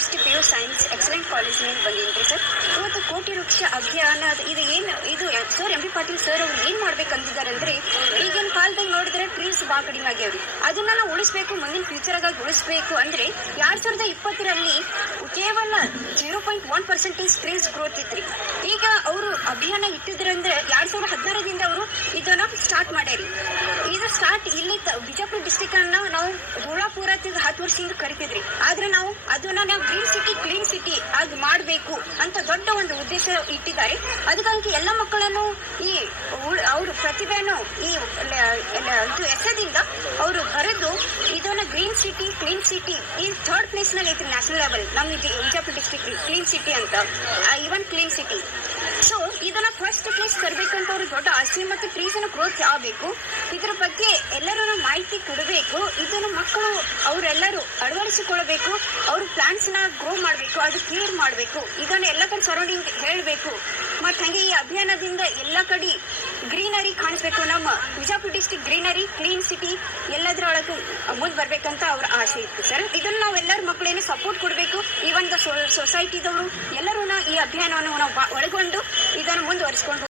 First P U science excellent ಕಾಲೇಜಿನಿಂದ ರೀ sir. ಇವತ್ತು ಕೋಟಿ ವೃಕ್ಷ ಅಭಿಯಾನ ಇದು ಏನು, ಇದು sir M P Patil sir ಅವ್ರು ಏನು ಮಾಡ್ಬೇಕಂತಿದ್ದಾರೆ ಅಂದರೆ, ಈಗಿನ ಕಾಲದಲ್ಲಿ ನೋಡಿದ್ರೆ ಟ್ರೀಸ್ ಭಾಳ ಕಡಿಮೆ ಆಗ್ಯಾವ್ರಿ. ಅದನ್ನ ನಾವು ಉಳಿಸ್ಬೇಕು, ಮುಂದಿನ ಫ್ಯೂಚರ್ಗಾಗಿ ಉಳಿಸ್ಬೇಕು ಅಂದರೆ ಎರಡು ಸಾವಿರದ ಇಪ್ಪತ್ತರಲ್ಲಿ ಕೇವಲ zero point one percentage trees growth ಇತ್ತು ಈಗ ಅವರು ಅಭಿಯಾನ ಇಟ್ಟಿದ್ರಂದ್ರೆ ಎರಡು ಸಾವಿರದ ಹದಿನಾರರಿಂದ ಅವರು ಇದನ್ನು ಸ್ಟಾರ್ಟ್ ಮಾಡ್ಯಾರಿ. ಸ್ಟಾರ್ಟ್ ಇಲ್ಲಿ ಬಿಜಾಪುರ ಡಿಸ್ಟಿಕ್ ಅನ್ನ ನಾವು ಗೋಳಾಪುರ ಹತ್ತು ವರ್ಷದಿಂದ ಕರಿತಿದ್ರಿ. ಆದ್ರೆ ನಾವು ಅದನ್ನ ನಾವು ಗ್ರೀನ್ ಸಿಟಿ ಕ್ಲೀನ್ ಸಿಟಿ ಆಗಿ ಮಾಡಬೇಕು ಅಂತ ದೊಡ್ಡ ಒಂದು ಉದ್ದೇಶ ಇಟ್ಟಿದ್ದಾರೆ. ಅದಕ್ಕಾಗಿ ಎಲ್ಲ ಮಕ್ಕಳನ್ನು ಈ ಅವ್ರ ಪ್ರತಿಭೆಯನ್ನು ಈ ಲ- ಲ- ಇದು ಎಸೆದಿಂದ ಅವರು ಬರೆದು ಇದನ್ನ ಗ್ರೀನ್ ಸಿಟಿ ಕ್ಲೀನ್ ಸಿಟಿ ಈ ಥರ್ಡ್ ಪ್ಲೇಸ್ನಲ್ಲಿ ಐತ್ರಿ ನ್ಯಾಷನಲ್ ಲೆವೆಲ್ ನಮ್ಮ ಡಿಸ್ಟಿಕ್ ಕ್ಲೀನ್ ಸಿಟಿ ಅಂತ. ಇವನ್ ಕ್ಲೀನ್ ಸಿಟಿ ಸೊ ಇದನ್ನ ಫಸ್ಟ್ ಪ್ಲೇಸ್ ತರಬೇಕಂತ ಅವ್ರು ದೊಡ್ಡ ಆಸೆ ಮತ್ತು ಪ್ರೀಸನ ಗ್ರೋತ್ ಆಗಬೇಕು. ಇದರ ಬಗ್ಗೆ ಎಲ್ಲರೂ ಮಾಹಿತಿ ಕೊಡಬೇಕು. ಇದನ್ನು ಮಕ್ಕಳು, ಅವರೆಲ್ಲರೂ ಅಳವಡಿಸಿಕೊಳ್ಳಬೇಕು. ಅವ್ರ ಪ್ಲಾನ್ಸ್ನ ಗ್ರೋ ಮಾಡಬೇಕು, ಅದು ಕ್ಲಿಯರ್ ಮಾಡಬೇಕು. ಇದನ್ನ ಎಲ್ಲ ಕಡೆ ಸರೌಂಡಿಂಗ್ ಹೇಳಬೇಕು. ಮತ್ತು ಹಂಗೆ ಈ ಅಭಿಯಾನದಿಂದ ಎಲ್ಲ ಕಡೆ ಗ್ರೀನರಿ ಕಾಣಿಸ್ಬೇಕು ನಮ್ಮ Vijapura district greenery clean city ಎಲ್ಲದರೊಳಗೂ ಮುಂದೆ ಬರ್ಬೇಕಂತ ಅವ್ರ ಆಸೆ ಇತ್ತು ಸರ್. ಇದನ್ನ ನಾವು ಎಲ್ಲರ ಮಕ್ಕಳೇನು ಸಪೋರ್ಟ್ ಕೊಡಬೇಕು. ಈವನ್ ದ ಸೊಸೈಟಿದವರು ಎಲ್ಲರೂ ಈ ಅಭಿಯಾನವನ್ನು ನಾವು ಒಳಗೊಂಡು ಇದನ್ನು ಮುಂದುವರಿಸ್ಕೊಂಡು